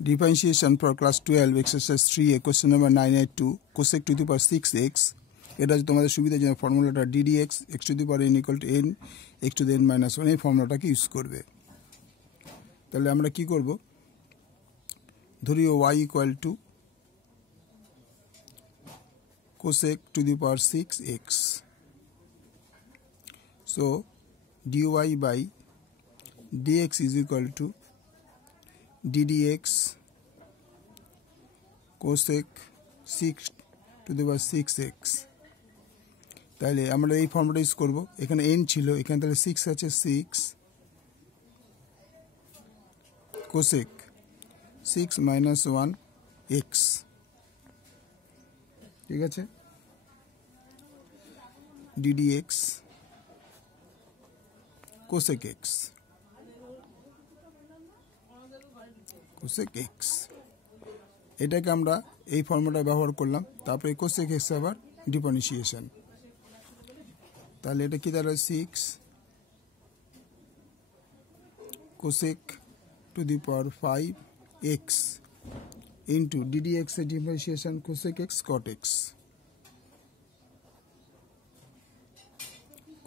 Differentiation for class 12 exercise 3 question number 982 cosec to the power 6x এটা যে তোমাদের সুবিধার জন্য ফর্মুলাটা ddx x to the power n equal to n x to the n minus 1 এই ফর্মুলাটাকে use করবে। তাহলে আমরা কি করব, ধরিও y equal to cosec to the power 6x, so dy by dx is equal to ddx cosec 6 to the power 6x। তাহলে আমরা এই ফর্মুলাটা ইউজ করব। এখানে n ছিল, এখানে তাহলে 6 আছে, 6 cosec 6 minus 1 x, ঠিক আছে, ddx cosec x cosec x, এটাকে আমরা এই ফর্মুলা ব্যবহার করলাম। তারপরে cosec x আবার ডিফারেন্সিয়েশন, তাহলে এটা কি দাঁড়ায় 6 cosec to the power 5x into ddx এর differentiation cosec x cot x,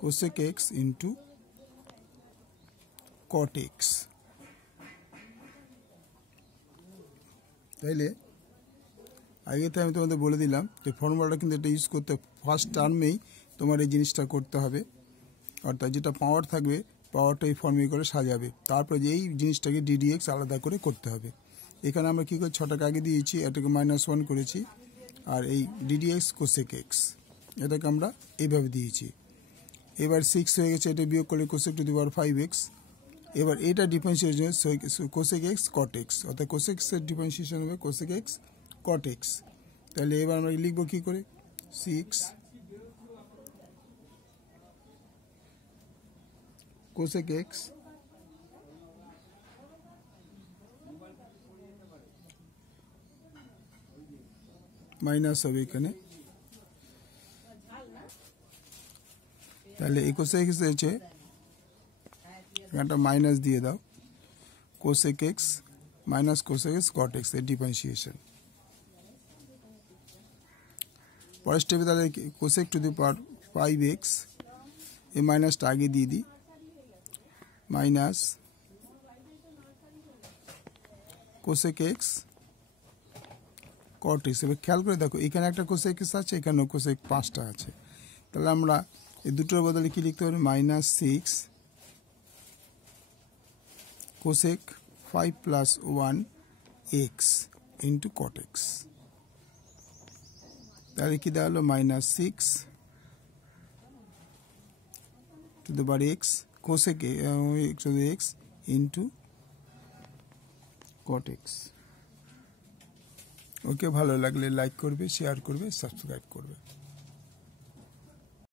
cosec x into cot x। তাইলে আগে তো আমি তোমাদের বলে দিলাম যে ফর্মুলাটা কিন্তু এটা ইউজ করতে ফার্স্ট টার্মেই তোমার এই জিনিসটা করতে হবে, অর্থাৎ যেটা পাওয়ার থাকবে পাওয়ারটা এই ফর্মে করে সাজাবে, তারপরে যে এই জিনিসটাকে ddx আলাদা করে করতে হবে। এখানে আমরা কী করে 6টাকে আগে দিয়েছি, এটাকে -1 করেছি, আর এই ddx cosec x এটাকে আমরা এইভাবে দিয়েছি। এবার 6 হয়ে গেছে, এটা বিয়োগ করলে cosec to the power 5x। এবার এটা differentiation cosec x cot x, অর্থাৎ cosec x এর ডিফারেন্সিয়েশন হবে cosec x cot x। তাহলে এবার আমরা লিখব কি করে, 6 cosec x মাইনাস হবে এখানে, তাহলে এই cosec x আছে, এখানটা মাইনাস দিয়ে দাও, cosec x minus cosec x cot x এর ডিফারেন্সিয়েশন। পরের স্টেপে তাহলে cosec to the power 5x, এই মাইনাসটা আগে দিয়ে দিই, minus cosec x cot x। এবার খেয়াল করে দেখো এখানে একটা cosec x আছে, এখানেও cosec 5টা আছে, তাহলে আমরা এই দুটোর বদলে কি লিখতে পারি, -6 cosec 5 plus 1 x into cot x। তাহলে কি দাঁড়ালো, -6 to the power x cosec x to the x into cot x। ওকে, ভালো লাগলে লাইক করবে, শেয়ার করবে, সাবস্ক্রাইব করবে।